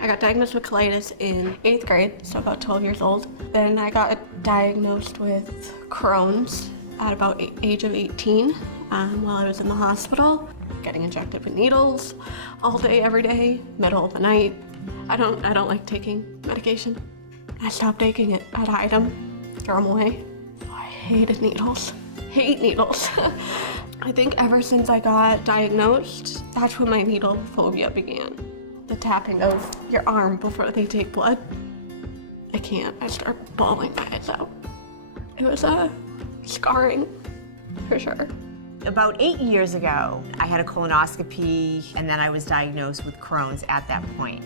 I got diagnosed with colitis in 8th grade, so about 12 years old. Then I got diagnosed with Crohn's at about age of 18 while I was in the hospital, getting injected with needles all day, every day, middle of the night. I don't like taking medication. I stopped taking it. I'd hide them, throw them away. I hated needles. Hate needles. I think ever since I got diagnosed, that's when my needle phobia began. The tapping of your arm before they take blood. I can't. I start bawling my eyes out. It was scarring, for sure. About 8 years ago, I had a colonoscopy, and then I was diagnosed with Crohn's at that point.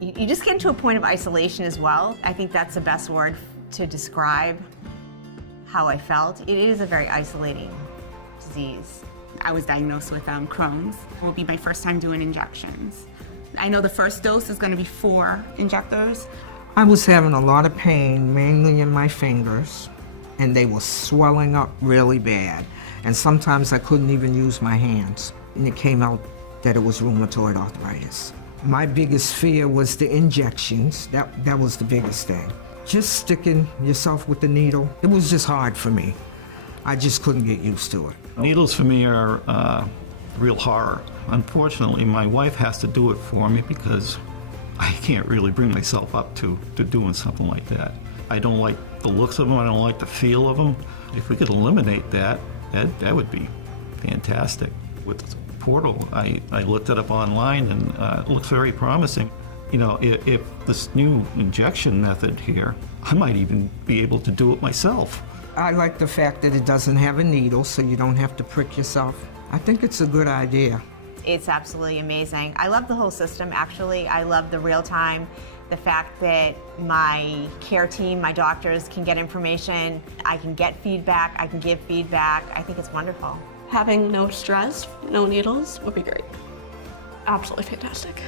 You just get into a point of isolation as well. I think that's the best word to describe how I felt. It is a very isolating disease. I was diagnosed with Crohn's. It will be my first time doing injections. I know the first dose is going to be 4 injectors. I was having a lot of pain, mainly in my fingers, and they were swelling up really bad. And sometimes I couldn't even use my hands. And it came out that it was rheumatoid arthritis. My biggest fear was the injections. That was the biggest thing. Just sticking yourself with the needle, it was just hard for me. I just couldn't get used to it. Needles for me are real horror. Unfortunately, my wife has to do it for me because I can't really bring myself up to doing something like that. I don't like the looks of them, I don't like the feel of them. If we could eliminate that would be fantastic. With the portal, I looked it up online and it looks very promising. You know, if this new injection method here, I might even be able to do it myself. I like the fact that it doesn't have a needle, so you don't have to prick yourself. I think it's a good idea. It's absolutely amazing. I love the whole system, actually. I love the real time, the fact that my care team, my doctors can get information, I can get feedback, I can give feedback. I think it's wonderful. Having no stress, no needles would be great. Absolutely fantastic.